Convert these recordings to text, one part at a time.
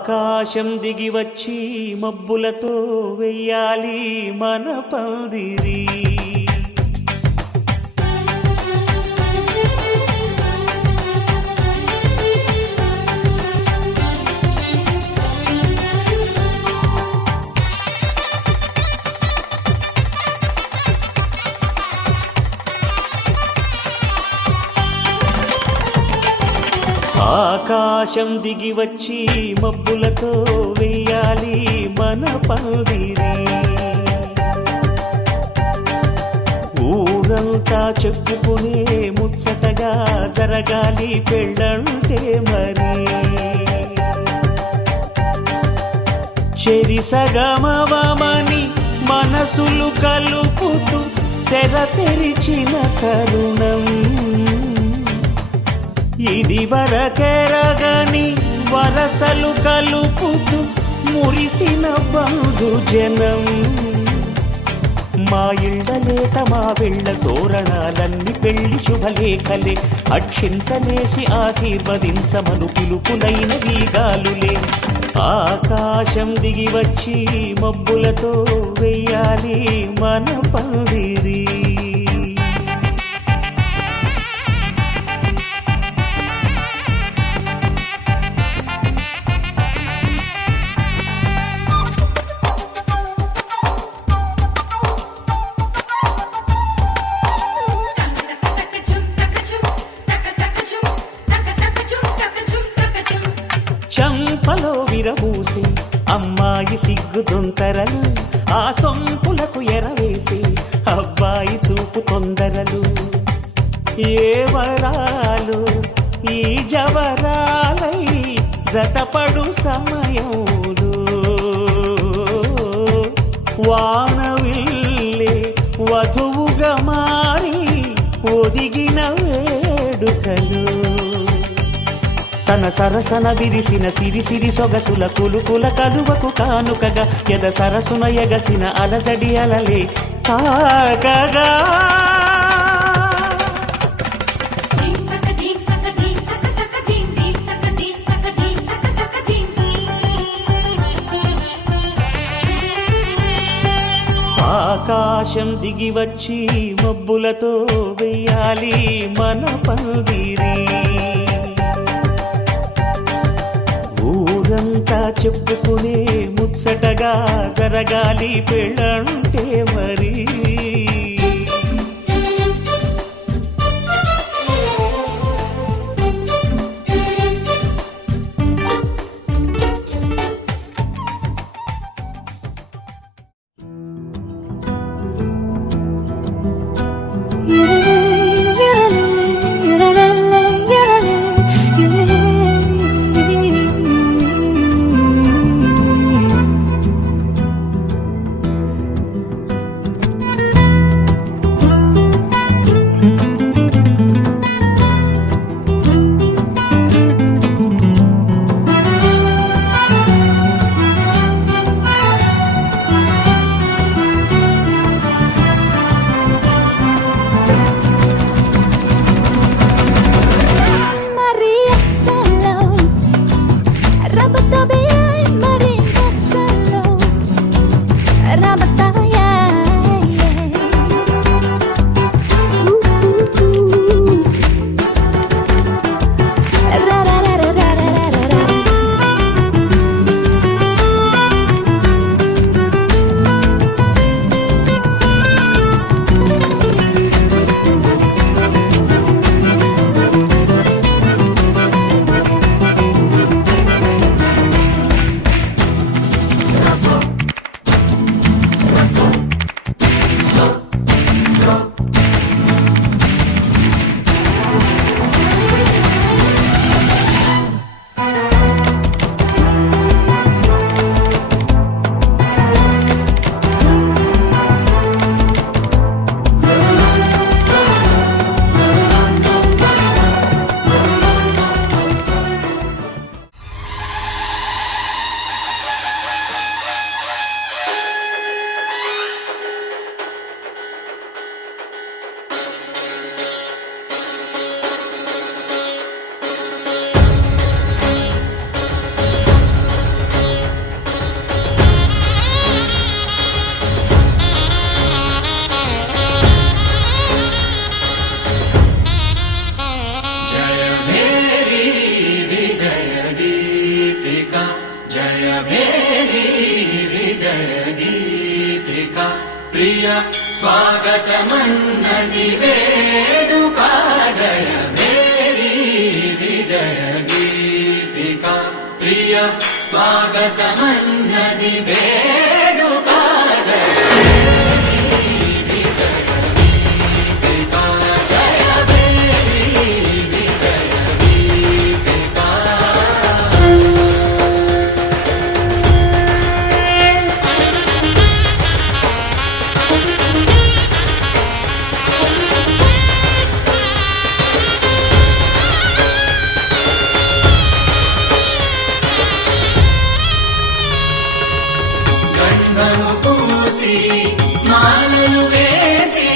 ఆకాశం దిగి వచ్చి మబ్బులతో వెయ్యాలి మన పందిరి. ఆకాశం దిగి వచ్చి మబ్బులతో వెయ్యాలి మన పందిరి. ఊరంతా చెప్పుకునే ముచ్చటగా జరగాలి పెళ్ళంటే మరి. చెరిసగమవమని మనసులు కలుపుతూ తెర తెరిచిన తరుణం. ఇది వరకెరగని వరసలు కలుపుతూ మురిసిన బంధుజనం. మా ఇళ్ళలేత మా వెళ్ళ తోరణాలన్నీ పెళ్లి శుభలేఖలే. అక్షింతలేసి ఆశీర్వదించమను పిలుపులైన వీగాలులే. ఆకాశం దిగి వచ్చి మబ్బులతో వెయ్యాలి మన పందిరి. చంపలో విరబూసి అమ్మాయి సిగ్గు దొంతరలు. ఆ సొంపులకు ఎరవేసి అబ్బాయి చూపు తొందరలు. ఏ వరాలు ఈ జవరాలై జతపడు సమయంలో. వానవిల్లే వధువుగా మారి ఒదిగిన వేడుకలు. తన సరసన విరిసిన సిరిసిరి సొగసుల కులుకుల కలువకు కానుకగా ఎద సరసున ఎగసిన అలజడి అలలే తాకగా. ఆకాశం దిగి వచ్చి మబ్బులతో వెయ్యాలి మన పందిరి. ఊరంతా చెప్పుకునే ముచ్చటగా జరగాలి పెళ్ళంటే మరి. స్వాగతమన్నది వేడుక జయ మేరీ విజయ గీతిక ప్రియ స్వాగతమన్నది వేడుక జయ గంధము పూసి మాలలు వేసి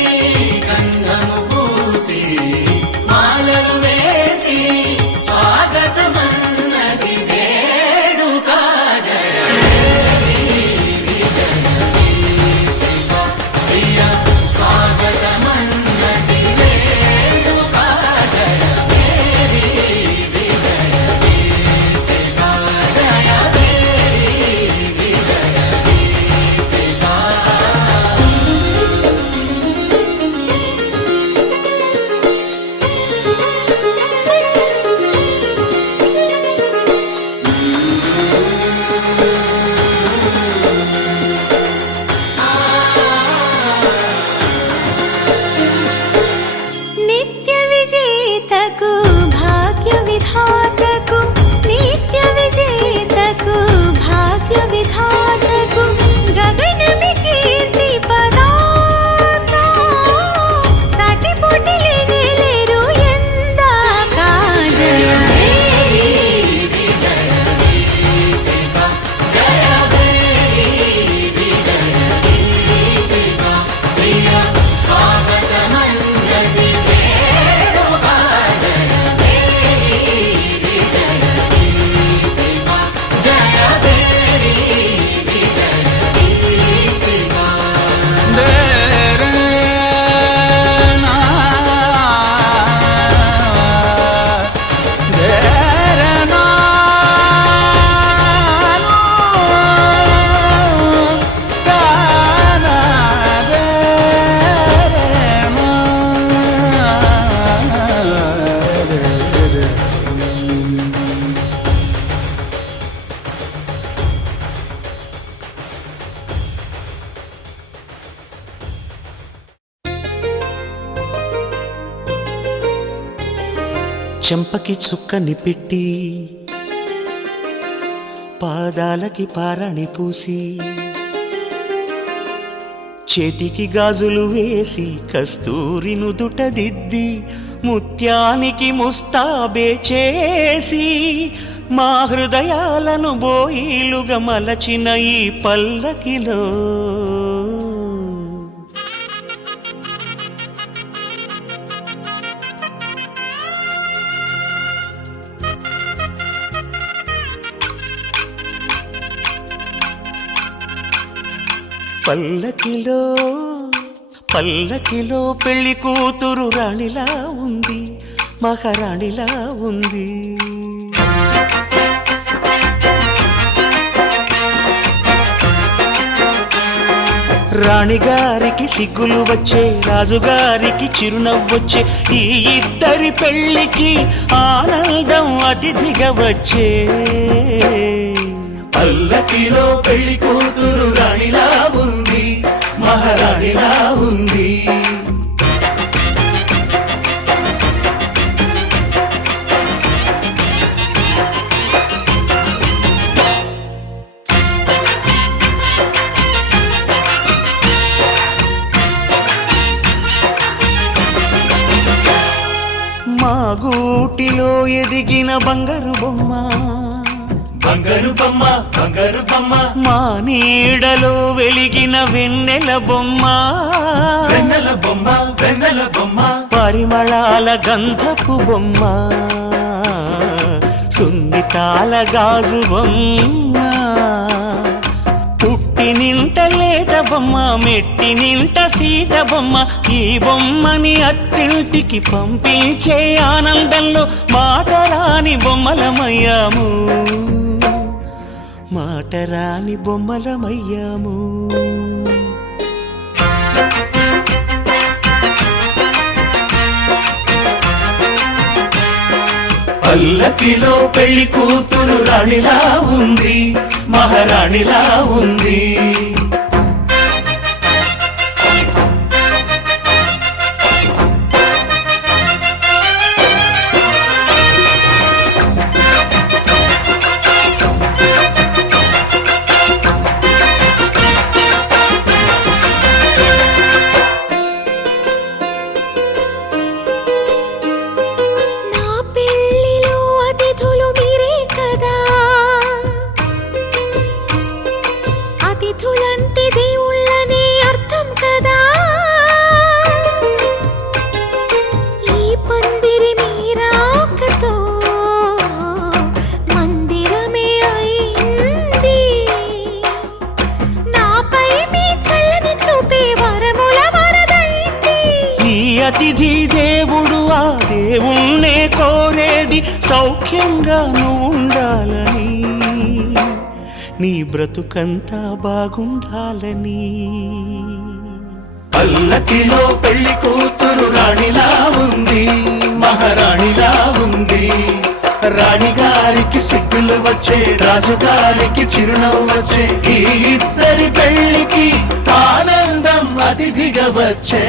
గంధము పూసి మాలలు వేసి స్వాగతమన్నది వేడుక జయ విజయ గీతిక ప్రియ స్వాగతమన్నది వేడుక జయ మేరీ విజయ గీతిక జయ నిత్య విజేతకు భాగ్య విధాతకు నిత్య విజేతకు భాగ్య విధాతకు గగనమి కీర్తి పదాక సాటి పోటీ లేరు ఎందాక జయ మేరీ విజయ గీతిక జయ మేరీ విజయ గీతిక ప్రియ స్వాగతమన్నది వేడుక జయ మేరీ విజయ గీతిక జయ మేరీ విజయ గీతిక చెంపకి చుక్కని పెట్టి పాదాలకి పారాణి పూసి చేతికి గాజులు వేసి కస్తూరి నుదుట దిద్ది ముత్యానికి ముస్తాబే చేసి మా హృదయాలను బోయిలుగా మలచిన ఈ పల్లకిలో పల్లకిలో పల్లకిలో పెళ్లి కూతురు రాణిలా ఉంది, మహారాణిలా ఉంది. రాణిగారికి సిగ్గులు వచ్చే, రాజుగారికి చిరునవ్వొచ్చే, ఈ ఇద్దరి పెళ్లికి ఆనందం అతిథిగా వచ్చే. పల్లకిలో పెళ్లి కూతురు రాణిలా ఉంది, మహారాణిలా ఉంది. మా గూటిలో ఎదిగిన బంగారు బొమ్మ, బంగారు బొమ్మ, బంగారు బొమ్మ. మా నీడలో వెలిగిన వెన్నెల బొమ్మ, వెన్నెల బొమ్మ, వెన్నెల బొమ్మ. పరిమళాల గంధపు బొమ్మ, సున్నితాల గాజు బొమ్మ. పుట్టి నింట లేత బొమ్మ, మెట్టి నింట సీత బొమ్మ. ఈ బొమ్మని అత్తింటికి పంపించే ఆనందంలో మాటరాని బొమ్మలమయ్యాము, మాటరాని బొమ్మలమయ్యాము. పల్లకిలో పెళ్లి కూతురు రాణిలా ఉంది, మహారాణిలా ఉంది. అతిథి దేవుడు ఆ దేవుణ్ణే కోరేది సౌఖ్యంగా నువ్వు ఉండాలని, నీ బ్రతుకంతా బాగుండాలని. పల్లకిలో పెళ్లి కూతురు రాణిలా ఉంది, మహారాణిలా ఉంది. రాణిగారికి సిగ్గులు వచ్చే, రాజుగారికి చిరునవ్వు వచ్చే, ఈ ఇద్దరి పెళ్లికి ఆనందం అతిథిగా వచ్చే.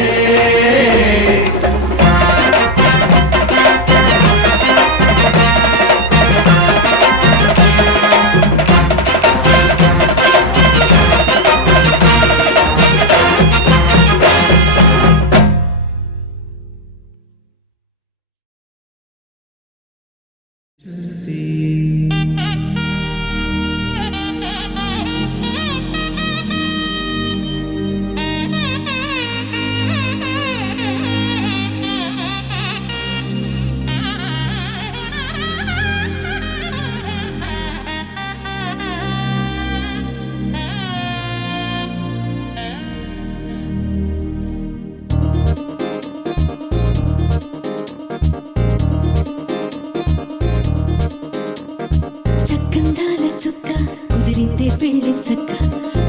పెళ్లి చక్క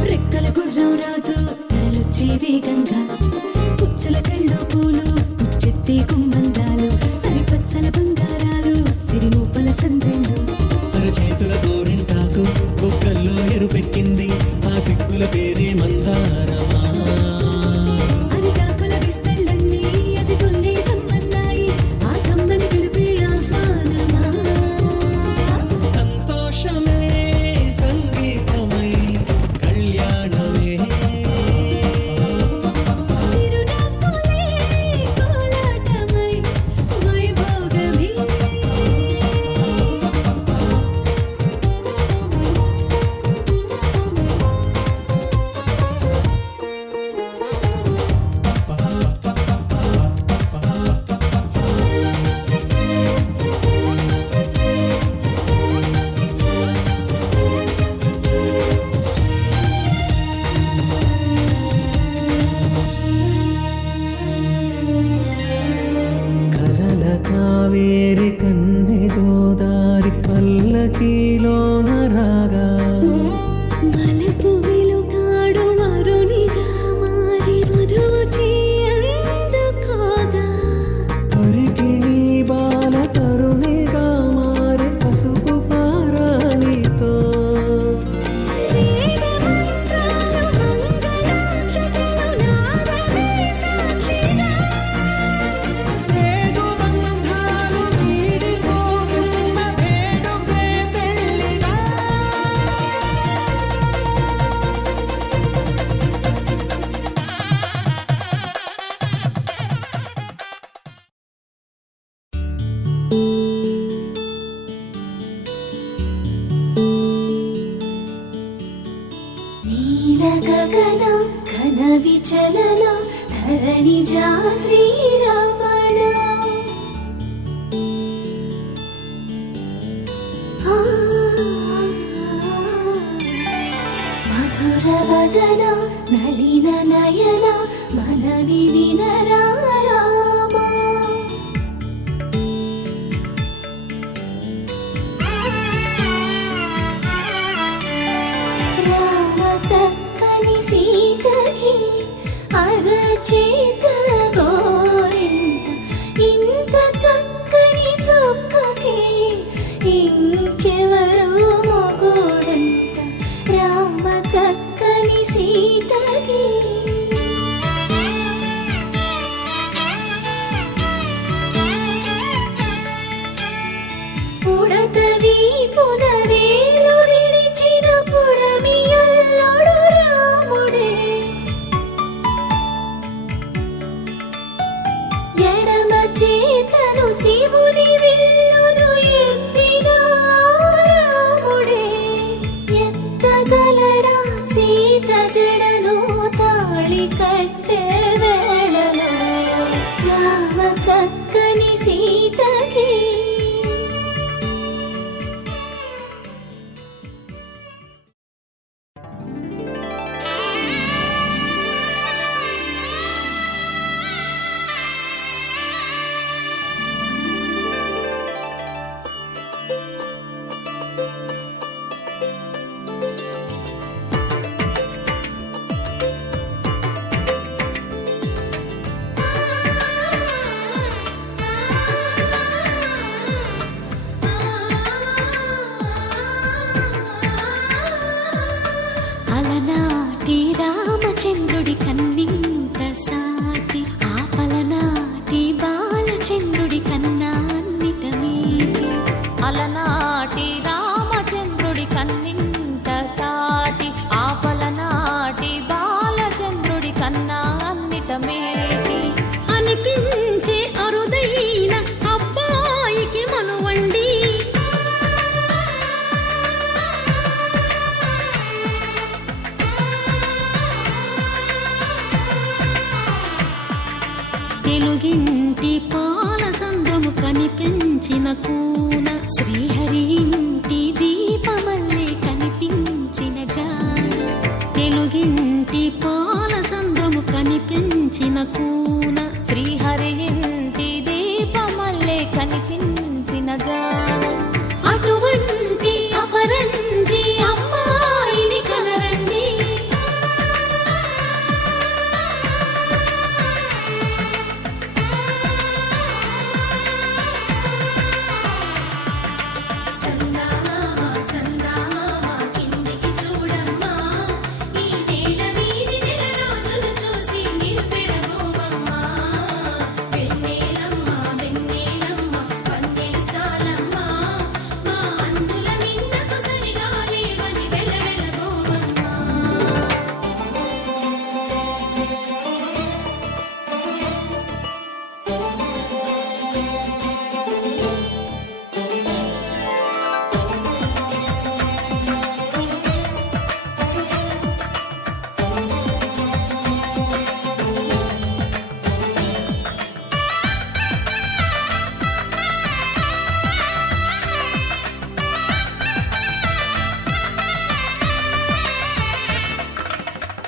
రెక్కల గుర్రం రాజు తరలొచ్చే వేగంగా, పుచ్చుల చెళ్ళు పూలు కుచ్చెత్తే గుమ్మందాలు, అరి పచ్చల బంగారాలు సిరిమూపల సందెళ్ళు. చేతుల గోరింటాకు బొక్కల్లో ఎరుపెక్కింది, ఆ సిక్కుల పేరే మందారమా. అరిటాకుల విస్తళ్ళన్నీ అది తొందే కమ్మన్నాయి, ఆ కమ్మని పిలిపే ఆహ్వానమా. సంతోషమే సంగీతమై కళ్యాణమే, చిరునవ్వులే కోలాటమై వైభోగమే. కలల కావేరి కన్నె గోదారి పల్లకీలోన రాగా, వలపు వెలుగాడు వరునిగా మారి వధూచి అందుకోదా. పరికిణి బాల తరుణిగా మారి పసుపు పారాణితో, వేద మంత్రాలు మంగళాక్షతలు నాదమే సాక్షిగా. వేగు బంధాలు వీడిపోతున్న వేడుకే పెళ్లిగా. నీల గగన ఘన విచలన ధరణిజా శ్రీరమణ. మధుర వదన నలిన నయన మనవి వినరా రామా. రామ చక్కని సీతకి అరచేత గోరింట, ఇంత చక్కని చుక్కకి ఎడమ చేతను శివుని విల్లును ఎత్తిన రాముడే ఎత్తగలడా సీత జడను తాళి కట్టే వేళలో రామ చక్కని సీతకి అలనాటి రామచంద్రుడి కన్నింత సాటి ఆపలనాటి బాలచంద్రుడి కన్నా అన్నిట మీటి అలనాటి రామచంద్రుడి కన్నింత సాటి ఆపలనాటి బాలచంద్రుడి కన్నా అన్నిట మేటి అనిపించే అరుదైన అబ్బాయికి మనువండి తెలుగింటి పాల సంద్రము కనిపించిన కూన శ్రీహరి ఇంటి దీపమల్లే కనిపించిన జాన తెలుగింటి పాల సంద్రము కనిపించిన కూన శ్రీహరి ఇంటి దీపమల్లే కనిపించిన జాన అటువంటి అపరంజి అమ్మాయిని కనరండి చందమామ చందమామ కిందికి చూడమ్మా ఈ నేల వీధి నెల రోజులు చూసి నివ్వెరబోవమ్మా వెన్నెలమ్మ వెన్నెలమ్మ వన్నెలు చాలమ్మా మా అందుల మిన్నకు సరిగా లేవని వెలవెలబోవమ్మా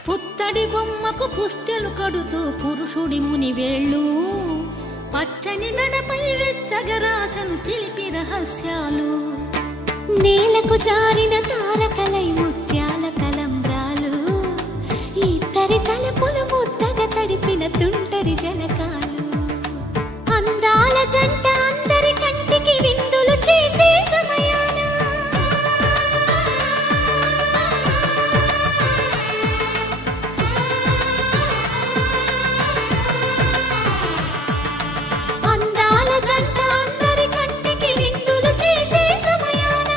పుత్తడి బొమ్మకు పుస్తెలు కడుతూ పురుషుడి ముని వేళ్ళు పచ్చని నడపై వెచ్చగరాసను చిలిపి రహస్యాలు నేలకు జారిన తారకలై ముత్యాల తలంబ్రాలు ఇద్దరి తలపులు ముద్దగా తడిపిన తుంటరి జలకాలు అందాల జంట అందరి కంటికి విందులు చేసే సమయాన అందాల జంట అందరి కంటికి విందులు చేసే సమయాన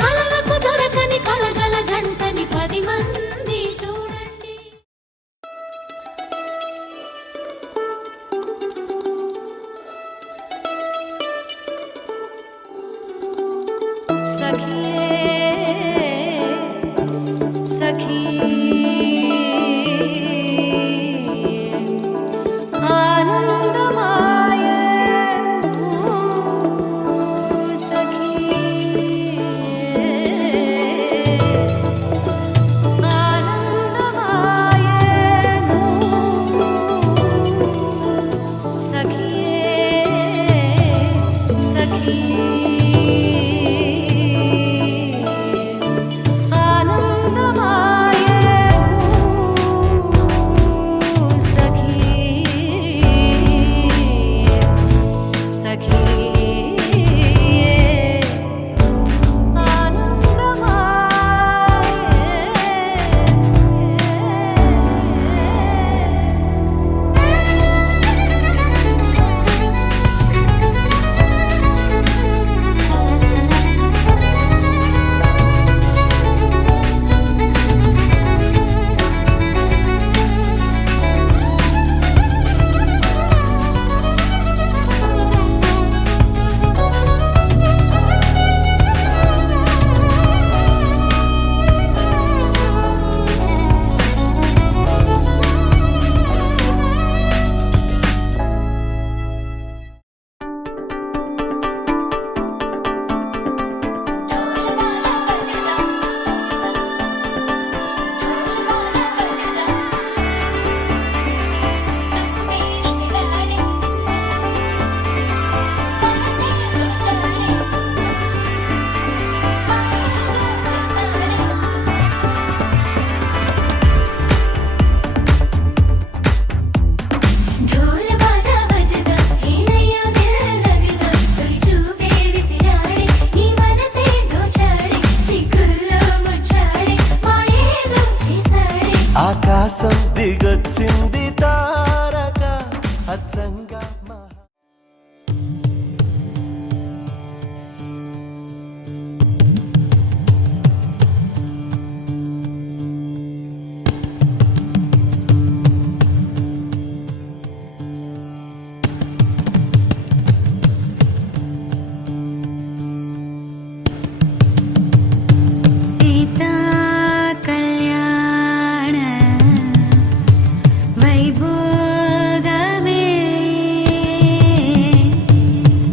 కలలకు దొరకని కలగల జంటని 10 మంది చూడండి మౌనంగా సీతా కళ్యాణ వైభోగమే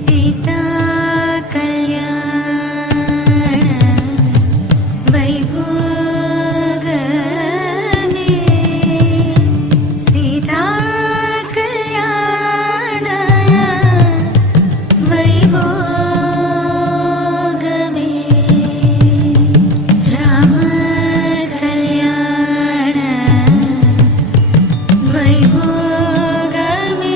సీతా కళ్యాణ వైభోగమే సీతా కళ్యాణ వైభోగమే రామ కళ్యాణ వైభోగమే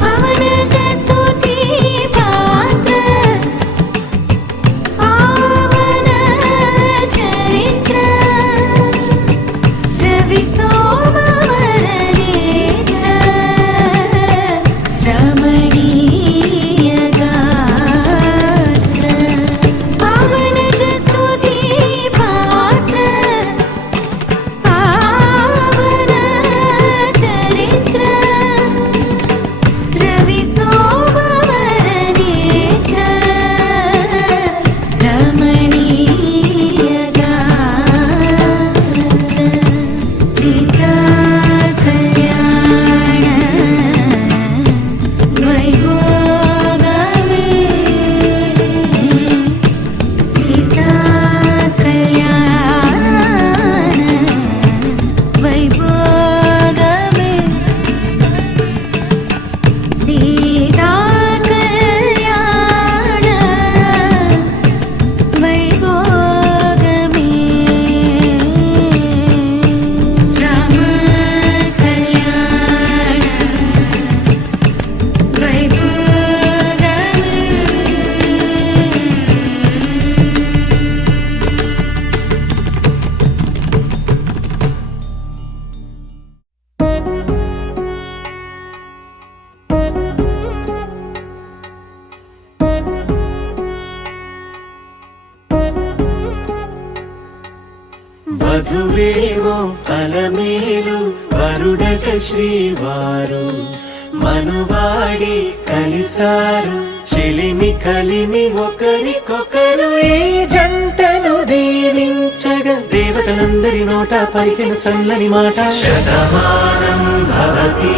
పవన స్తుతి పాత్ర పావన చరిత్ర రవి సోమవర నేత్ర రమణీయ గాత్ర పవన స్తుతి పాత్ర పావన చరిత్ర రవి సోమవర నేత్ర రమణీయ గాత్ర సీతా కళ్యాణ వైభోగమే సీతా కళ్యాణ వైభోగమే సీతా కళ్యాణ వైభోగమే రామ కళ్యాణ వధువేమో అలమేలు వరుడట శ్రీవారు మనువాడి కలిసారు చెలిమి కలిమి ఒకరికొకరు ఈ జంటను దీవించగా దేవతలందరి నోట పలికిన చల్లని మాట శతమానం భవతి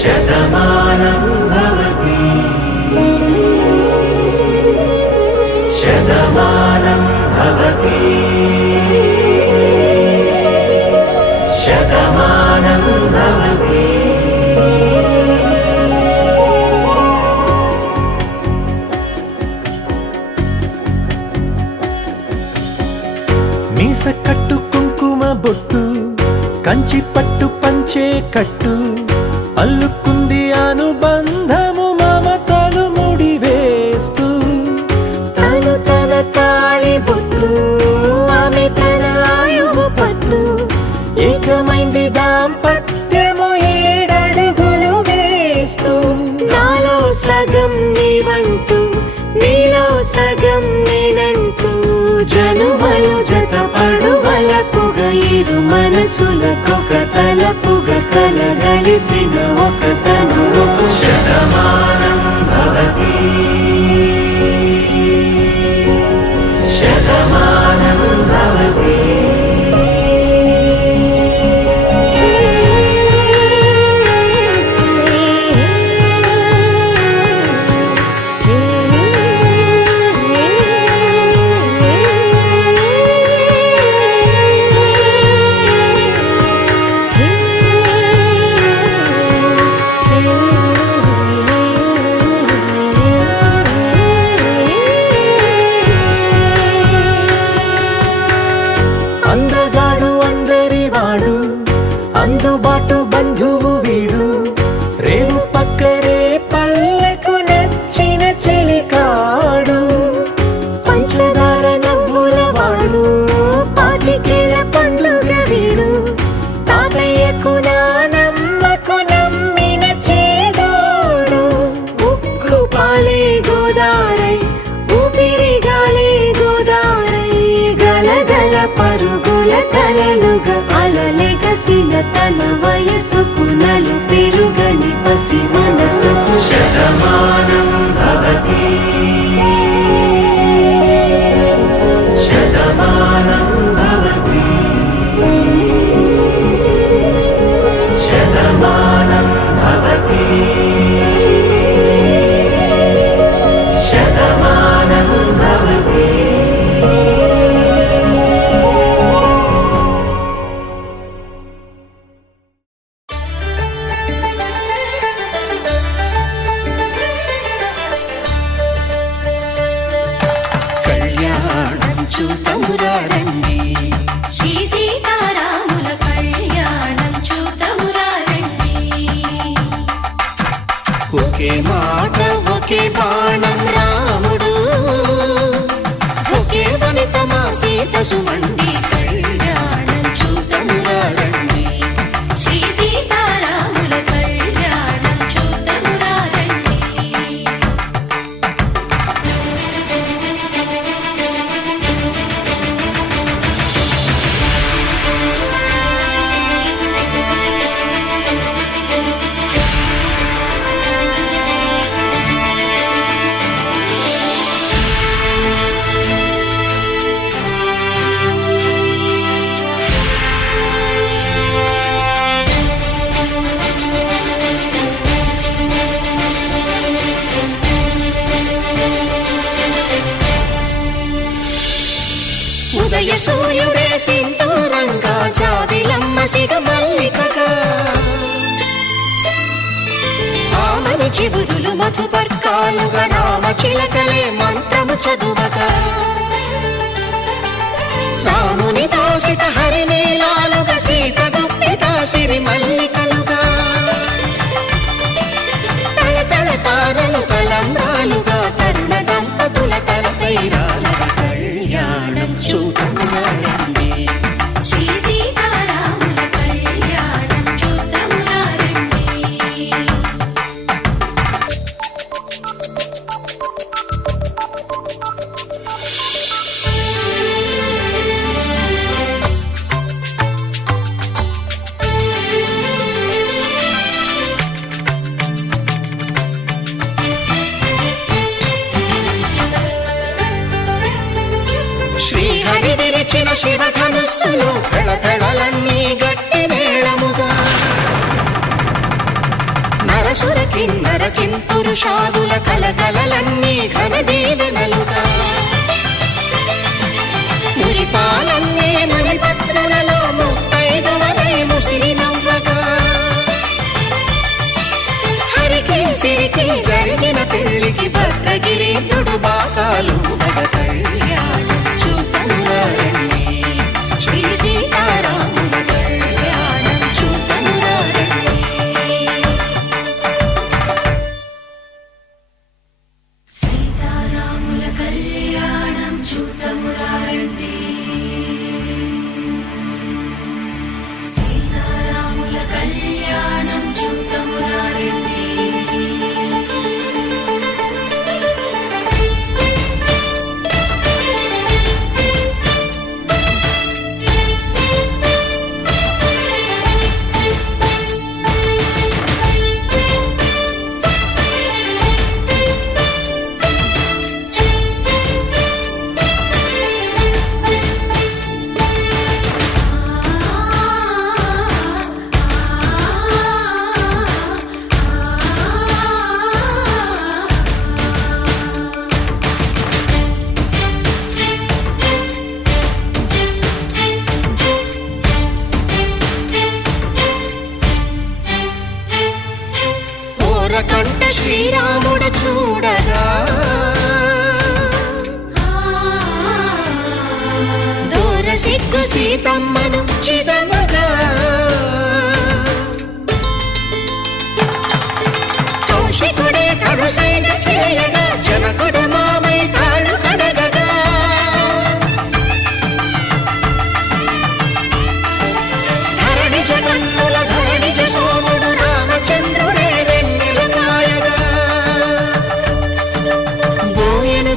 శతమానం భవతి శతమానం భవతి శతమానం భవతి మీస కట్టు కుంకుమ బొట్టు కంచి పట్టు పంచే కట్టు అల్లుకుంది అనుబంధము మమతలు ముడివేస్తూ తను తన తాళి బొట్టు ఆమె తన ఆయువు పట్టు ఏకమైంది దాంపత్యము 7 అడుగులు వేస్తూ నాలో సగం నీవంటూ నీలో సగం నేనంటూ జనుమలు జత పడువలపుగ ఇరు మనసులకొక తలపుగ కలగలిసిన ఒక తను శతమానం భవతి శతమానం భవతి అలలుగా అలలెగసిన తన వయసుకు నలు పెరుగని పసి మనసుకు శతమానం భవతి శతమానం భవతి శతమానం భవతి శతమానం భవతి. కళ్యాణం చూతమురారండి శ్రీ సీతారాముల కళ్యాణం చూతమురారండి. ఒకే మాట ఒకే బాణం రాముడు ఒకే వనిత మా సీత సుమండి కళ్యాణం చూతమురారండి శ్రీ సీతారాముల కళ్యాణం చూతమురారండి. ఉదయ సూర్యుడే సింధూరంగా జాబిలమ్మ సిగ మల్లికగా ఆమని చివురులు మధుపర్కాలుగా రామ చిలకలే మంత్రము చదువగా రాముని దోసిట హరినీలాలుగా సీత గుప్పిట సిరి మల్లికలుగా తల తారలు తలంబ్రాలుగా తరుణ దంపతుల తలపైరాలగా కళ్యాణం చూతమురారండి శ్రీ సీతారాముల కళ్యాణం చూతమురారండి. శ్రీహరి విరిచిన శివధనుస్సులు పెళపెళలన్నీ గట్టి మేళముగా నరసుర కిన్నర కింపురుషాదుల కలకలలన్నీ ఘన దీవెనలుగా మురిపాలన్నీ మణిపత్రులలో ముత్తైదువలై ముసిరి నవ్వగా హరికి సిరికి జరిగిన పెళ్లికి భద్రగిరీంద్రుడు బాకాలు మగ కళ్యాణం చూతమురారండి శ్రీ సీతారాముల కళ్యాణం చూతమురారండి. సీతారాముల కళ్యాణం చూతమురారండి. సీతారాముల కళ్యాణం చూతమురారండి. కంట శ్రీరాముడు చూడగా దూర సిగ్గు సీతమ్మను చిదమగా కౌశికుడే కరుసైన చేయగా జనకుడు మామై కాళ్ళు కడగగా ధరణి జగన్నుల ధరణిజ సోముడు రామచంద్రుడే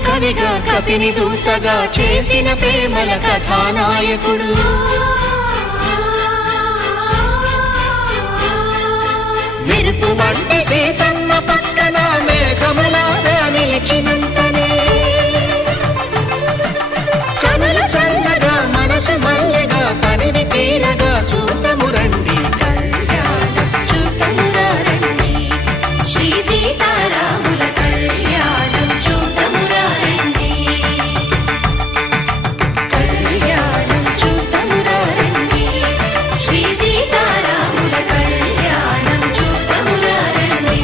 కవిగా కపిని దూతగా చేసిన ప్రేమల కథానాయకుడు మెరుపు వంటి సీతమ్మ పక్కన మేఘములాగా నిలిచినంతనే కనులు చల్లగా మనసు మల్లెగా తనివి తీరగా చూతము రండి కళ్యాణం చూతమురా రండి శ్రీ సీతారాముల కళ్యాణం చూతమురా రండి కళ్యాణం చూతమురా రండి శ్రీ సీతారాముల కళ్యాణం చూతమురా రండి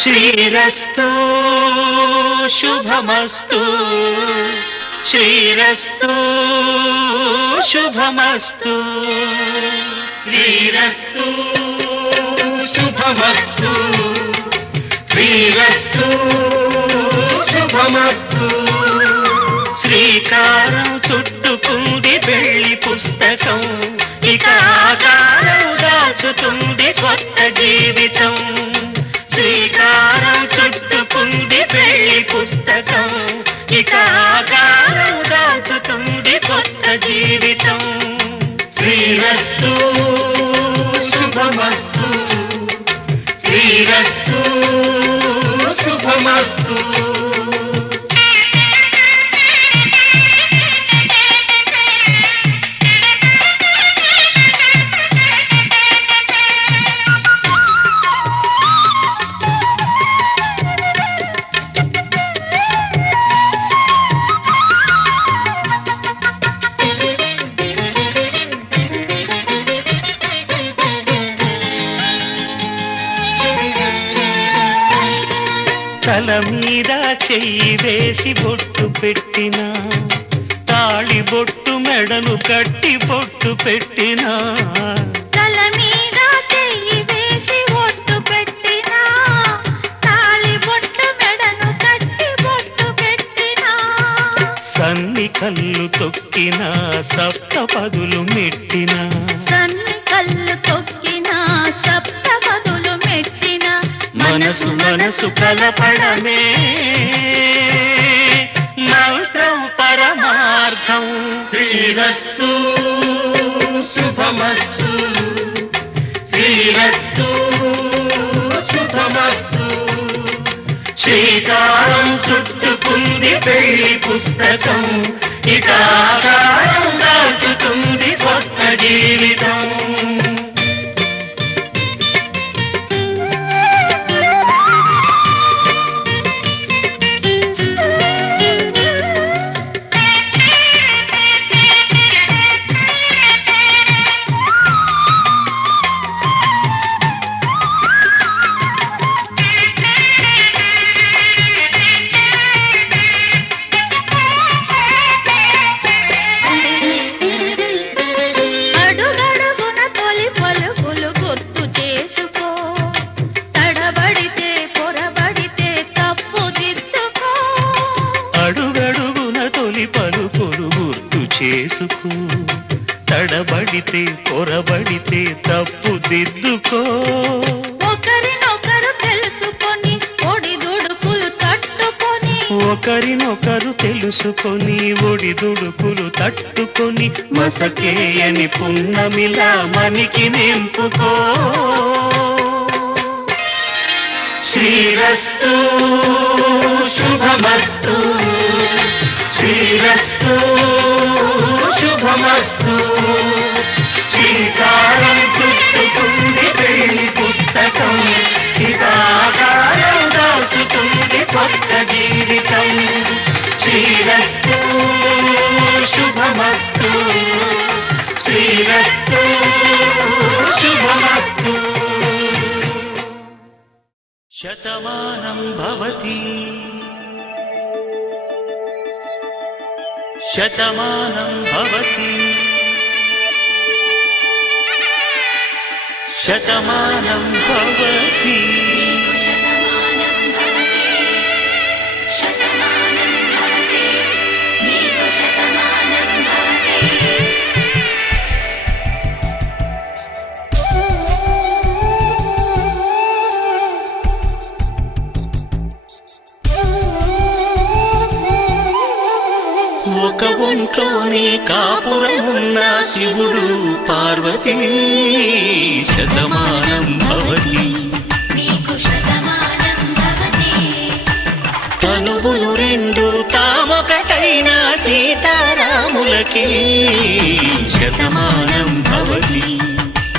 శ్రీరస్తు శుభమస్తు శ్రీరస్తు శుభమస్తు శ్రీరస్తు శుభమస్తు శ్రీరస్తు శుభమస్తు శ్రీకారం చుట్టుకుంది పెళ్లి పుస్తకం ఇక ఆకారం దాచుతుంది కొత్త జీవితం శ్రీకారం చుట్టుకుంది పెళ్లి పుస్తకం ఇక ఆకారం దాచుతుంది కొత్త జీవితం శ్రీరస్తు శుభమస్తు శ్రీరస్తు శుభమస్తు తల మీద చెయ్యి వేసి బొట్టు పెట్టిన తాళి బొట్టు మెడను కట్టి బొట్టు పెట్టిన తల మీద చెయ్యి వేసి ఒట్టు పెట్టినా తాళి బొట్టు మెడను కట్టి బొట్టు పెట్టినా సన్ని కళ్ళు తొక్కిన సప్త పదులు మెట్టిన సన్ని కళ్ళు తొక్కినా సప్త పదులు మెట్టినా మనసు మనసు కలపడమే మంత్రం పరమార్థం శ్రీరస్తు శుభమస్తు శ్రీరస్తు శుభమస్తు శ్రీకారం చుట్టుకుంది పెళ్లి పుస్తకం ఇక ఆకారం దాచుతుంది కొత్త జీవితం అడుగడుగున తొలి పలుకులు గుర్తు చేసుకో తడబడితే పొరబడితే తప్పు దిద్దుకో అడుగడుగున తొలి పలుకులు గుర్తు చేసుకో తడబడితే పొరబడితే తప్పు దిద్దుకో ఒకరినొకరు తెలుసుకొని ఒడిదుడుకులు తట్టుకొని ఒకరినొకరు తెలుసుకొని ఒడిదుడుకులు తట్టుకొని మసకేయని పున్నమిలా మనికి నింపుకో శ్రీరస్తు శుభమస్తు శ్రీరస్తు శుభమస్తు శ్రీకారం చుట్టుకుంది పెళ్లి పుస్తకం ఇక ఆకారం దాచుతుంది కొత్త జీవితం శ్రీరస్తు శుభమస్తు శ్రీరస్తు శుభమస్తు శతమానం భవతి శతమానం భవతి శతమానం భవతి శతమానం భవతి శతమానం భవతి నీకు శతమానం భవతి కాపురమున్న శివుడు పార్వతీ శతమానం భవతి నీకు శతమానం భవతి తనువులు రెండు తామొకటైన సీతారాములకి శతమానం భవతి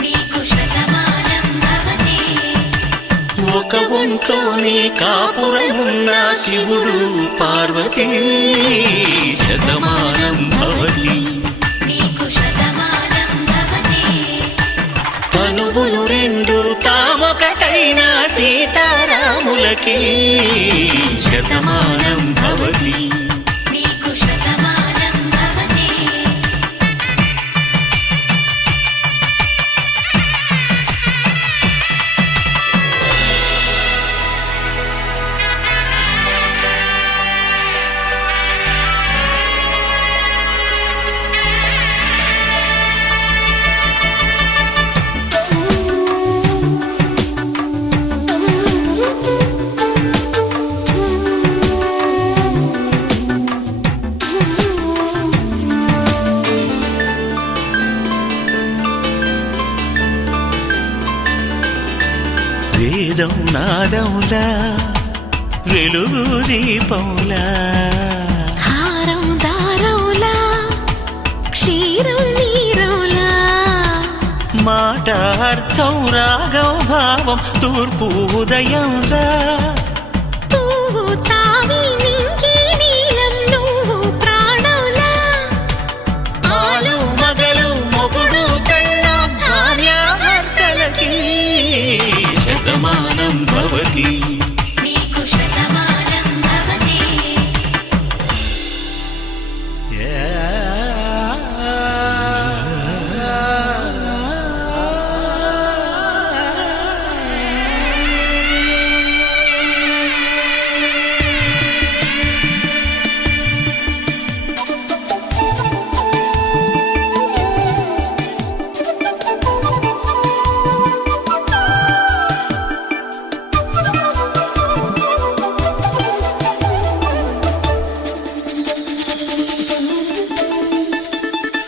నీకు శతమానం భవతి ఒక ఒంట్లోని కాపురమున్న శివుడు పార్వతీ శతమానం భవతి నీకు శతమానం భవతి తనువులు రెండు తామొకటైన సీతారాములకి శతమానం భవతి నీకు శతమానం భవతి వేదం నాదములా వెలుగు దీపంలా హారం దారంలా క్షీరం నీరంలా మాట అర్థం రాగం భావం తూర్పు ఉదయంలా పువ్వు తావి నింగి నీలం నువ్వు ప్రాణంలా ఆలు మగలు మొగుడు పెళ్ళాం భార్యాభర్తలకి శతమానం భవతి నీకు శతమానం భవతి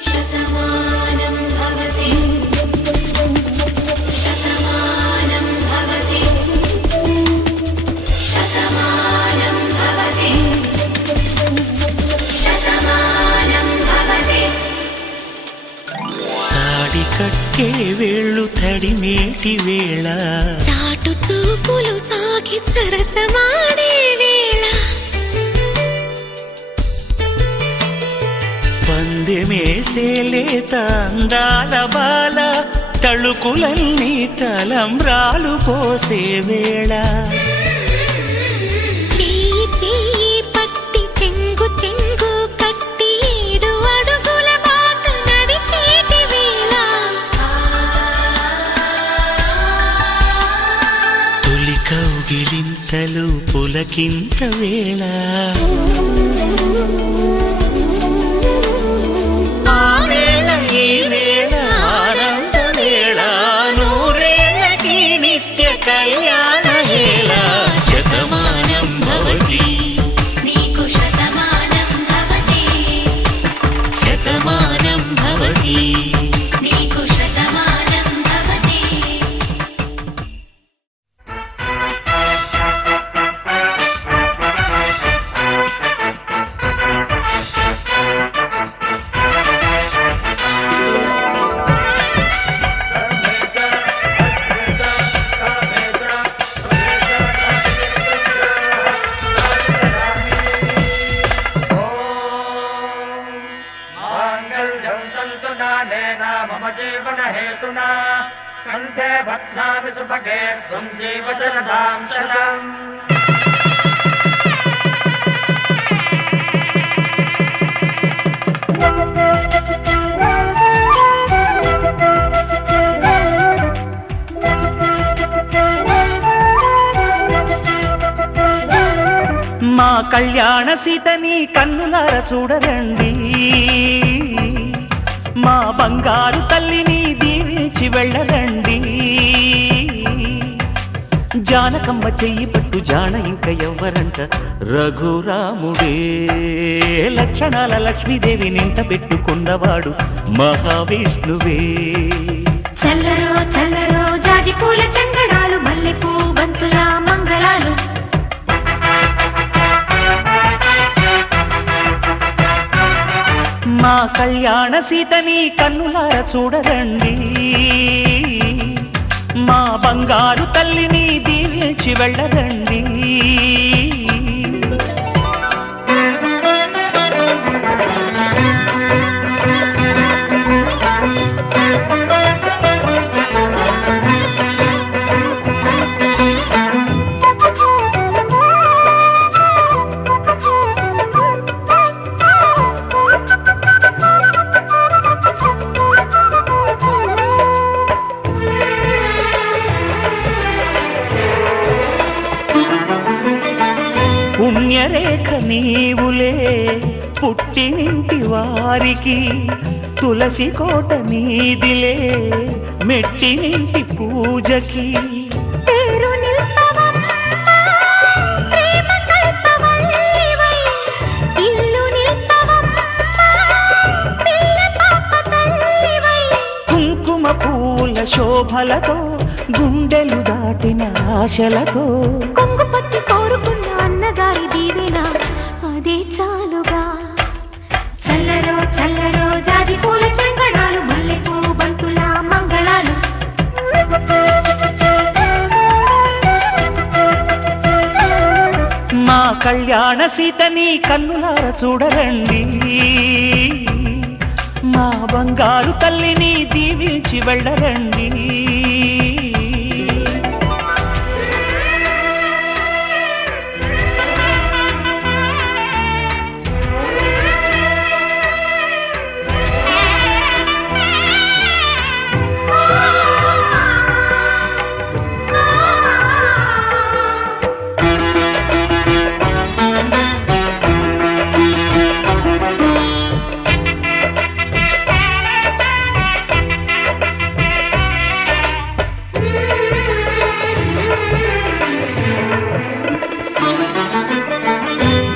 శతమానం భవతి శతమానం భవతి శతమానం భవతి శతమానం భవతి తాడి కట్టే వేళ్ళు తడిమేటి వేళ చాటు చూపులు సాగి సరసమాడే వేళ పందెమేసేలేత అందాల బాల తళుకులన్నీ తలంబ్రాలు పోసే వేళ చెయ్యి చెయ్యి పట్టి చెంగు చెంగు కట్టి 7 అడుగుల బాట నడిచేటి వేళ తొలి కౌగిలింతలు పులకింత వేళ ఆ వేళ ఈ వేళ ఆనంద వేళ నూరేళ్ళకి నిత్య కళ్యాణ వేళ శతమానం భవతి నీకు శతమానం భవతి శతమానం భవతి నీకు శతమానం భవతి माङ्गल्यं तन्तुनानेन मम जीवनहेतुना कण्ठे बध्नामि सुभगे त्वं जीव शरदां शतम् మా కళ్యాణ సీతని కన్నులార చూడరండి మా బంగారు తల్లిని దీవించి వెళ్ళరండి జానకమ్మ చెయ్యి పట్టు జాన ఇంక ఎవ్వరంట రఘురాముడే లక్షణాల లక్ష్మీదేవి నింట పెట్టుకున్నవాడు మహావిష్ణువే చల్లరో చల్లరో జాజి పూల చందనాలు మల్లెపూ బంతుల మంగళాలు మా కళ్యాణ సీతని కన్నులార చూడరండి మా బంగారు తల్లిని దీవించి వెళ్ళరండి పుణ్యరేఖ నీవులే పుట్టినింటి వారికి తులసి కోట నీదిలే మెట్టినింటి పూజకి పేరు నిల్పవమ్మ ప్రేమ కల్పవల్లివై ఇల్లు నిల్పవమ్మ పిల్ల పాప తల్లివై కుంకుమ పూల శోభలతో గుండెలు దాటిన ఆశలతో కొంగు పట్టి కోరుకున్న అన్నగారి దీవెన అదే చాలుగా చల్లరో చల్లరో జాజి పూల చందనాలు మల్లెపూ బంతుల మంగళాలు మా కళ్యాణ సీతని కన్నులార చూడరండి మా బంగారు తల్లిని దీవించి వెళ్ళరండి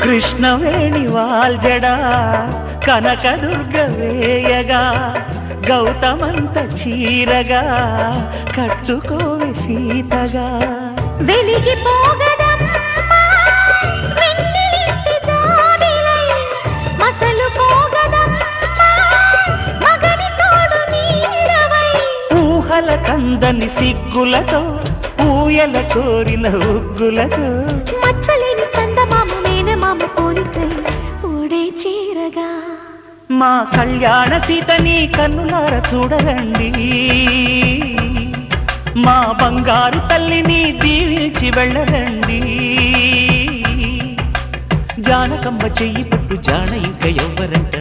కృష్ణవేణి వాల్జడా కనకదుర్గ వేయగా గౌతమంత చీరగా కట్టుకోవే సీతగా వెలిగిపోగదమ్మా వెన్నెలింటి జాబిలై మసలు పోగదమ్మా మగని తోడు నీడవై ఊహల కందని సిగ్గులతో ఊయల కోరిన ఉగ్గులతో మచ్చలేని చందమామ మేనమామ పోలికై ఓడే చీరగా మా కళ్యాణ సీతని కన్నులార చూడరండి మా బంగారు తల్లిని దీవించి వెళ్ళరండి జానకమ్మ చెయ్యి పట్టు జాన ఇంక ఎవ్వరంట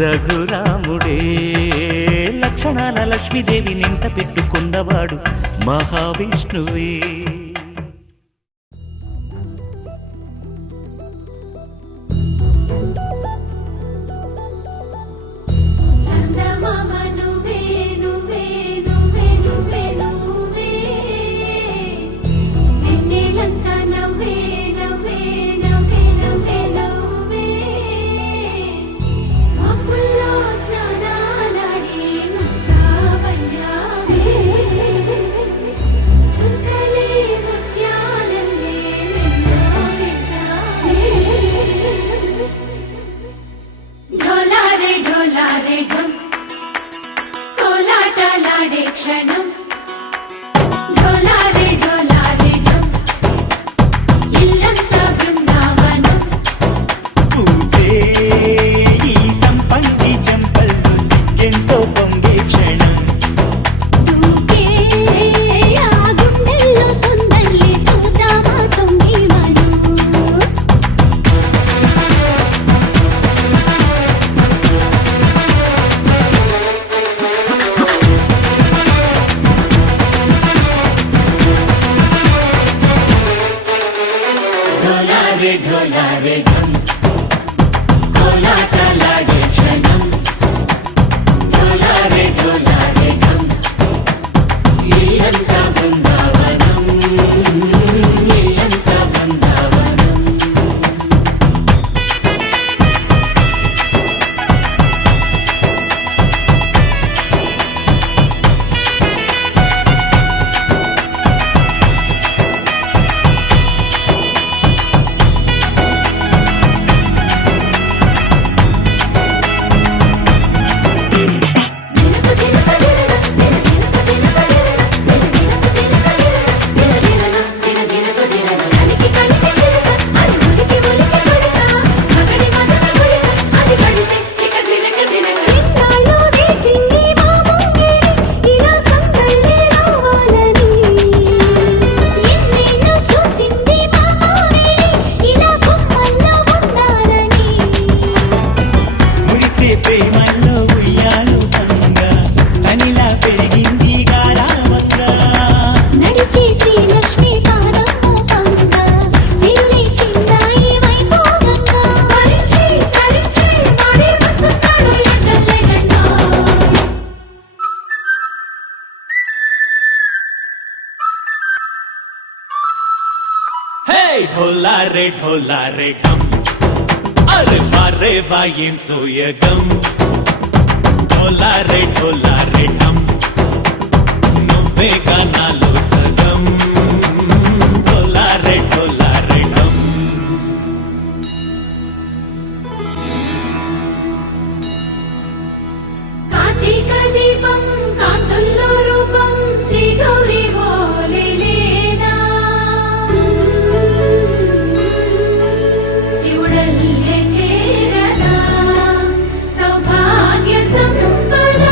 రఘురాముడే లక్షణాల లక్ష్మీదేవి నింట పెట్టుకున్నవాడు మహావిష్ణువే చందమామ నువ్వే నువ్వే నువ్వే నువ్వే నువ్వే వెన్నెలంతా నవ్వే నవ్వే నవ్వే నవ్వే నవ్వే మబ్బుల్లో స్నానాలాడి ముస్తాబయ్యావే చుక్కలే ముత్యాలల్లే వెన్నో వేసావే ढोलारे ढोलारे ढम कोलाटालाडे क्षणम ढोलारे ढोलारे ढम इल्लंता बृंदावनम పూసే ఈ సంపంగి చెంపల్లో సిగ్గెంతో పొంగే క్షణం దూకే ఆ గుండెల్లో తొందల్లి చూద్దామా తొంగి మను ढोला रे ढम अरे वारे वायें सोयगम ढोला रे ढम నువ్వే గానాలో సగం ढोला रे ढम కార్తీక దీపం కాంతుల్లో రూపం శ్రీ గౌరీ హోలే లేదా శివుడల్లే చేరదా సౌభాగ్య సంపద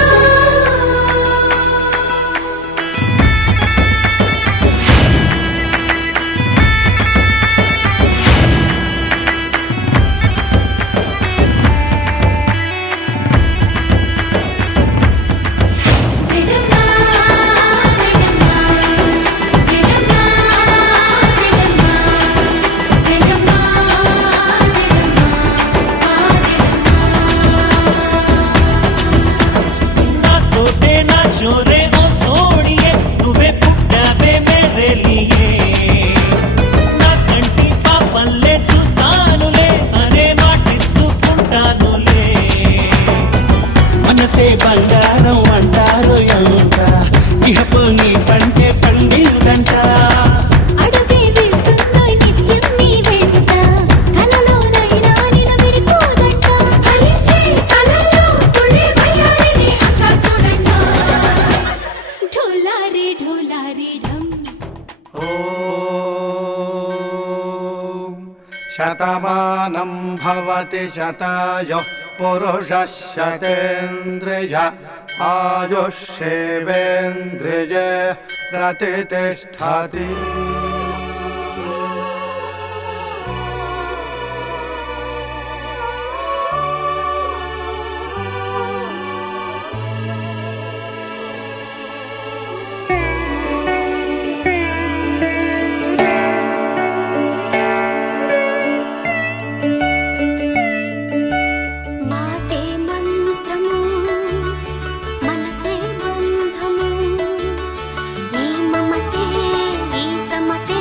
चोरे ओ सोड़िए నువ్వే పుట్టావే మేరే లియే నా కంటి పాపల్లే చూస్తానులే అనే మాటిచ్చుకుంటానులే మనసే బంగారం అంటారు ఎంత ఇహపు నీ పంటే పండిందంట అడుగే వేస్తుందో నిత్యం నీ వెంట కలలోనైనా నిలబడిపోదంట ఫలించే కలలో తుళ్ళే వయ్యారిని అంతా చూడంట ढोला रे ढम ఓం శతమానం భవతి శతాయో పురుషः శతేంద్రియ ఆయుష్యేవేంద్రియే ప్రతిష్టతి మాటే మంత్రము మనసే బంధము ఈ మమతే ఈ సమతే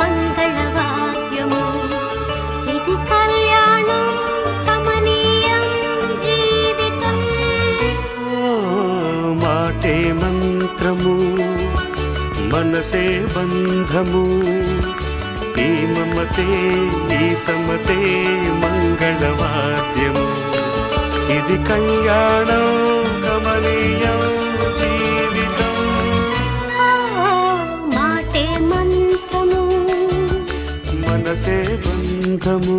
మంగళవాద్యము ఇది కళ్యాణం కమనీయం జీవితం మాటే మంత్రము మనసే బంధము ఈ మమతే ఈ సమతే మంగళవాద్యము ఇది కళ్యాణం కమనీయం జీవితం మాటే మంత్రము మనసే బంధము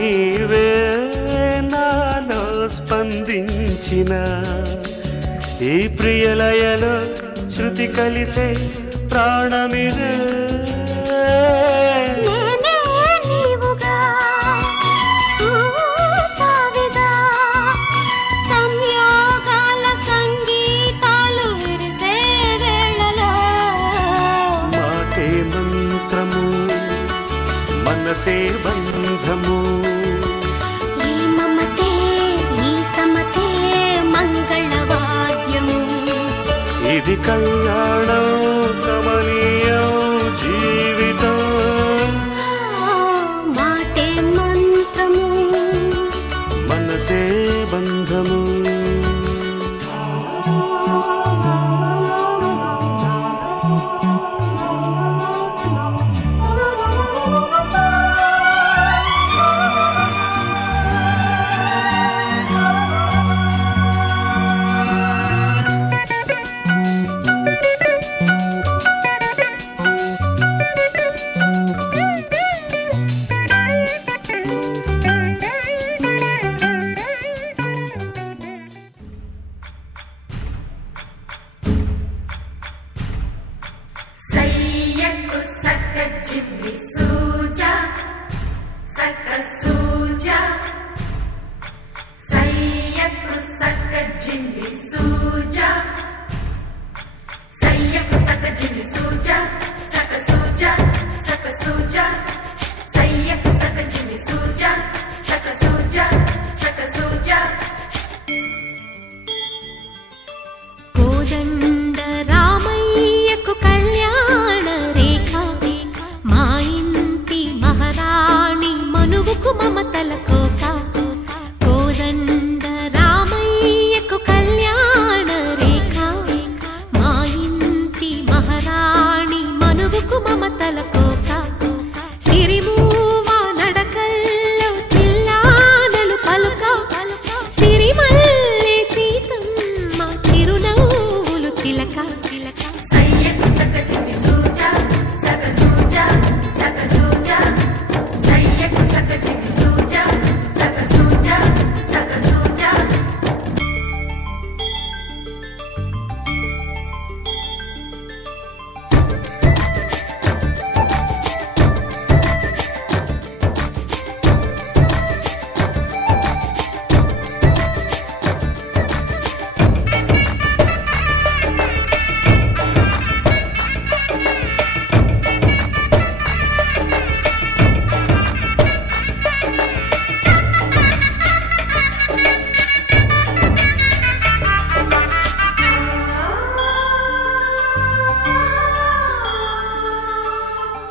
నీవే నాలో స్పందించిన ఈ ప్రియలయలో శృతి కలిసే ప్రాణమిదే నేనే నీవుగా తావిగా సంయోగాల సంగీతాలు విరిసే వేళలో మాటే మంత్రము మనసే బంధము ఈ మమతే ఈ సమతే మంగళవాద్యము ఇది కళ్యాణం కమనీయం జీవితం మాటే మంత్రము మనసే బంధము చిమ్మి సూజా సక సూజా సయ్యకు సక జిమ్మి సూజా సయ్యకు సక జిమ్మి సూజా సక సూజా సక సూజా సయ్యకు సక జిమ్మి సూజా సక సూజా సక సూజా కోదండ రామయ్యకు కళ్యాణ రేఖ మా ఇంటి మహారాణి మనువుకు మమతల కోక కోదండ రామయ్యకు కళ్యాణ రేఖ మా ఇంటి మహారాణి మనువుకు మమతల కోక సిరిమూవ నడకల్లో తిల్లానలు పలుక సిరిమల్లె సీతమ్మ చిరునవ్వులు చిలక సయ్యకు సక జిమ్మి సూజా సక సూజా సక సూజా సయ్యకు సక జిమ్మి సూజా సక సూజా సక సూజా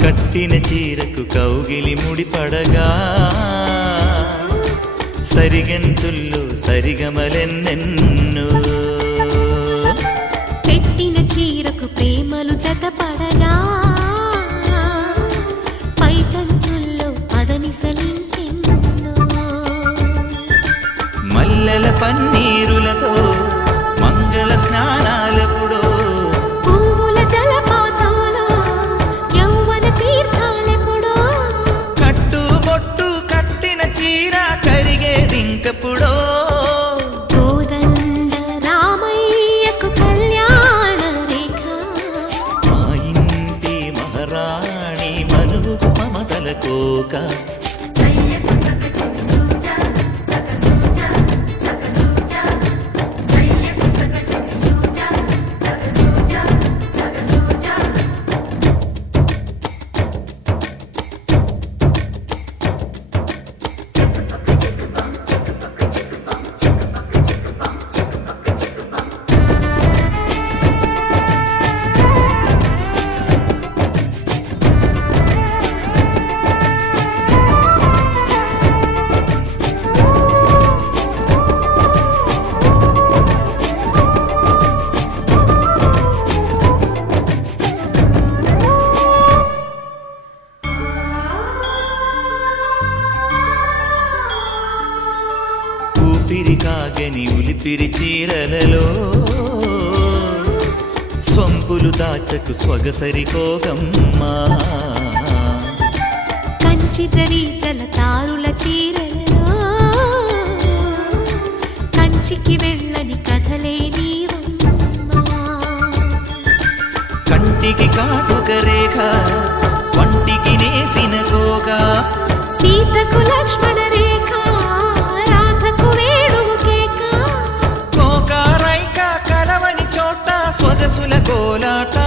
కట్టిన చీరకు కౌగిలి ముడిపడగా సరిగంతుల్లో సరిగమలెన్నెన్నో పెట్టిన చీరకు ప్రేమలు జతపడగా పైకంచుల్లో పదనిసలింకెన్నో మల్లెల పన్నీరులతో మంగళ స్నానాలెప్పుడో పువ్వుల జలపాతంలో యౌవన తీర్థాలెప్పుడో కట్టుబొట్టు కట్టిన చీర కరిగేదింకప్పుడో కోదండ రామయ్యకు కళ్యాణ రేఖ మా ఇంటి మహారాణి మనువుకు మమతల కోక సయ్యకు సక జిమ్మి సూజా సక సూజా సక సూజా సయ్యకు సక జిమ్మి సూజా సక సూజా సక సూజా ఊపిరి కాగని ఉలిపిరి చీరలలో సొంపులు దాచకు స్వగసరి కోగమ్మా కంచి జరి జలతారుల చీరలలో కంచికి వెళ్ళని కథలే నీవమ్మా కంటికి కాటుక రేఖ వంటికి నేసిన కోగా సీతకు లక్ష్మణ రేఖ రాధకు వేణువు కేక కోకారైక కలవని చోట స్వగసుల కోలాట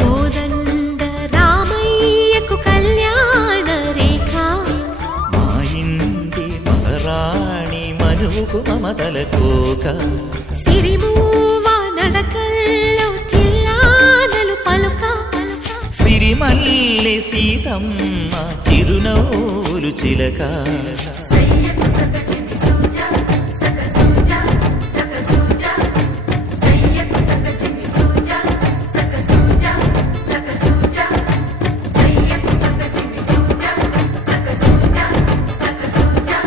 కోదండ రామయ్యకు కళ్యాణ రేఖ మా ఇంటి మహారాణి మనువుకు మమతల కోక సిరిమూవ నడకల్లో తిల్లానలు పలుక సిరిమల్లె సీతమ్మ చిరునవ్వులు చిలక సయ్యకు సక జిమ్మి సూజా సక సూజా సక సూజా సయ్యకు సక జిమ్మి సూజా సక సూజా సక సూజా సయ్యకు సక జిమ్మి సూజా సక సూజా సక సూజా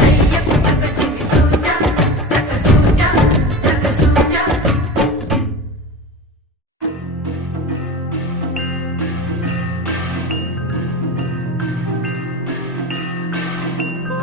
సయ్యకు సక జిమ్మి సూజా సక సూజా సక సూజా ఓ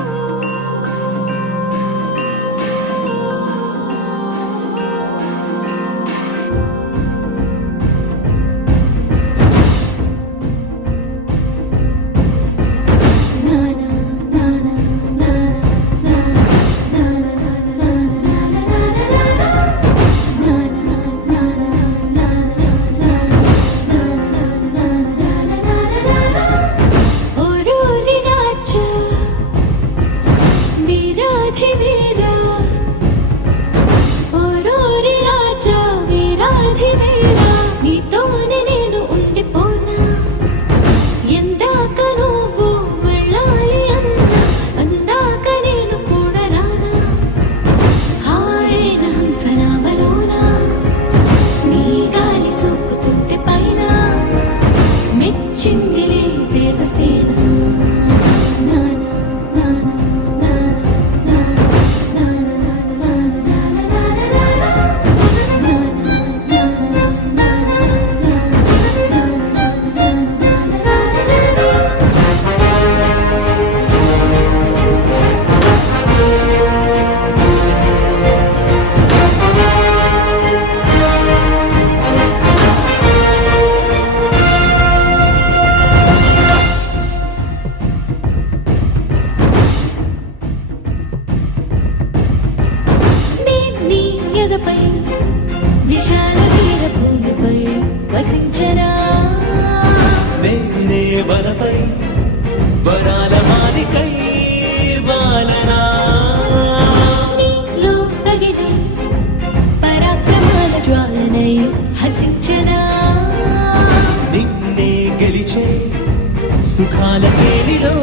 సుఖాల కేడిలో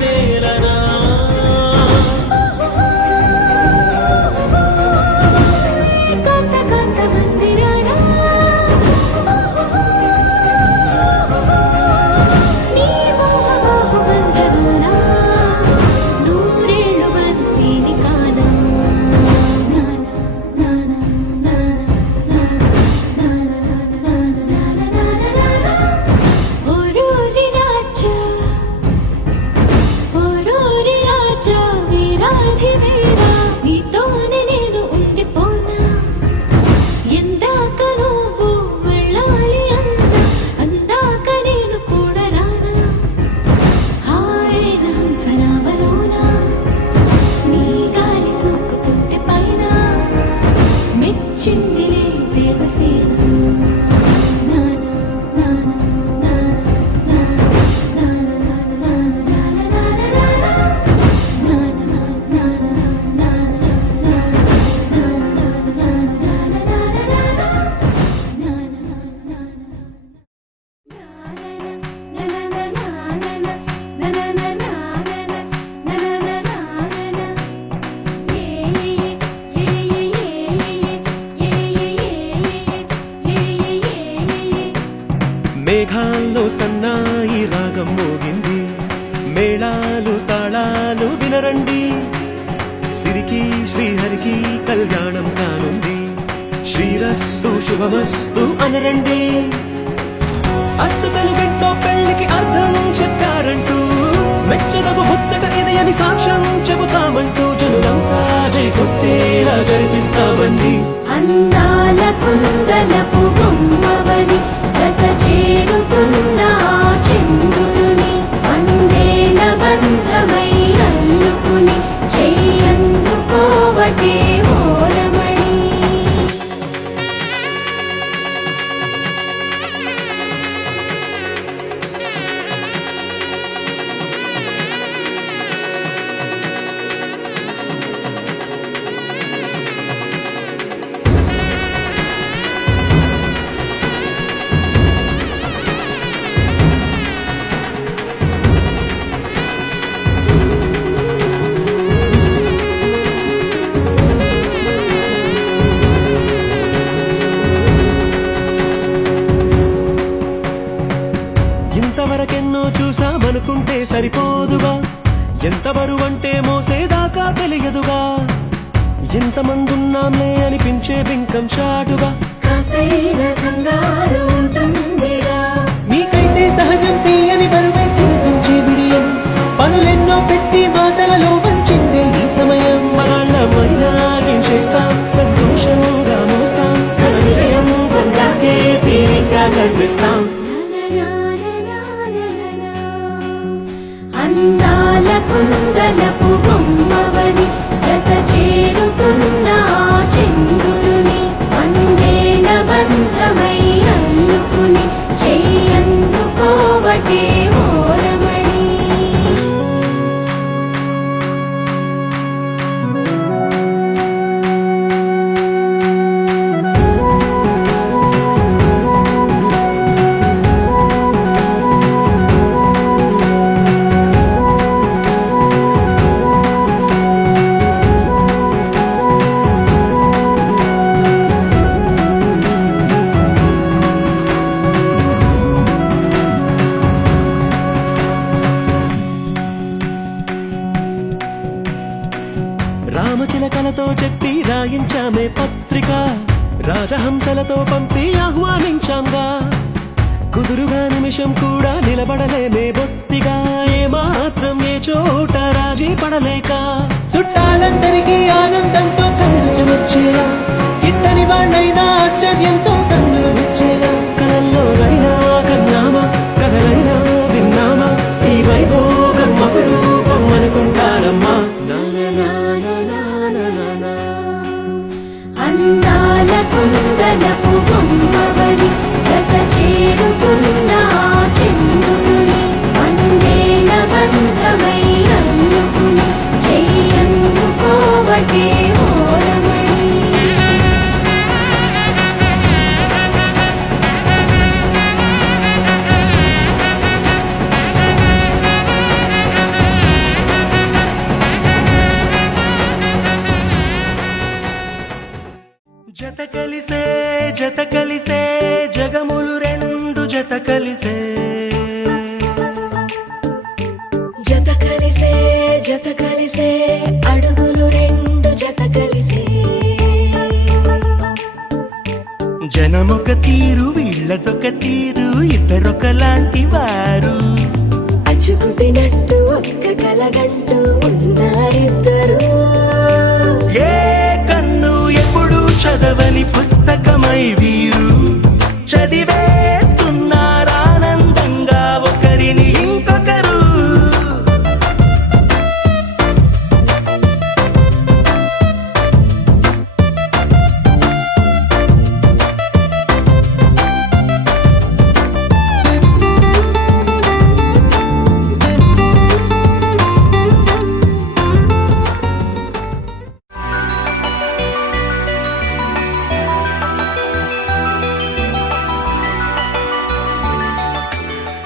తేలనా కాంత కాంత మందిరానా నీ మోహ మోహ బంధనానా నూరేళ్ళు బంతిని కానా నానా నానా నానా నానా ఓరోరి రాజా వీరాధి వీరా నీతోనే నేను ఉండిపోనా ఎందాక నువ్వు వెళ్ళాలి అందాక నేను కూడా రానా హాయన హంసరావలోనా నీ గాలి సోకుతుంటే పైన మెచ్చిందిలే దేవసేన మేఘాల్లో సన్నాయి రాగం మోగింది మేళాలు తాళాలు వినరండి సిరికి శ్రీహరికి కళ్యాణం కానుంది శ్రీరస్తు శుభమస్తు అనరండి అచ్చతలు బిడ్డో పెళ్లికి అర్థం చెప్పారంటూ మెచ్చదగు ముచ్చట ఇది అని సాక్ష్యం చెబుతామంటూ జనులంతా జై కొట్టేలా జరిపిస్తామండి అందాల కుందనపు బొమ్మవని జత చేరుతున్న చంద్రుని వందేల బంధమై అల్లుకుని చెయ్యందుకోవటే ఓరమణి ఇంతవరకెన్నో చూసామనుకుంటే సరిపోదుగా ఎంత బరువంటే మోసేదాకా తెలియదుగా ఇంతమందున్నాంలే అనిపించే బింకం చాటుగా కాస్తైన కంగారు ఉంటుందిరా మీకైతే సహజం తీయని బరువే సిరిసించే బిడియం పనులెన్నో పెట్టి మాటలలో వంచిందే ఈ సమయం మగాళ్ళమైనా ఏం చేస్తాం సంతోషంగా మోస్తాం ఘన విజయం పొందాకే తీరిగ్గా కనిపిస్తాం అందాల కుందనపు బొమ్మవని జత చేరుతున్న చంద్రుని వందేల బంధమై అల్లుకుని చెయ్యందుకోవటే ఓరమణి రామచిలకలతో చెప్పి రాయించామే పత్రిక రాజహంసలతో పంపి ఆహ్వానించాంగా కుదురుగా నిమిషం కూడా నిలబడలేమే బొత్తిగా ఏమాత్రం ఏ చోట రాజీ పడలేక చుట్టాలందరికీ ఆనందంతో కళ్ళు వచ్చేలా ఇట్టని వాళ్ళైనా ఆశ్చర్యంతో కన్నులు వచ్చేలా కలల్లోనైనా కన్నామా కథలైనా విన్నామా ఈ వైభోగం అపురూపం అనుకుంటారమ్మా అందాల కుందనపు బొమ్మవని జత చేరుతున్న చంద్రుని వందేల బంధమై అల్లుకుని చెయ్యందుకోవటే ఓరమణి జత కలిసే జత కలిసే జత కలిసే అడుగులు రెండు జత కలిసే జనమొక తీరు వీళ్ళదొక తీరు ఇద్దరొకలాంటి వారు అచ్చుకు తినట్టు ఒక్క కలగంటూ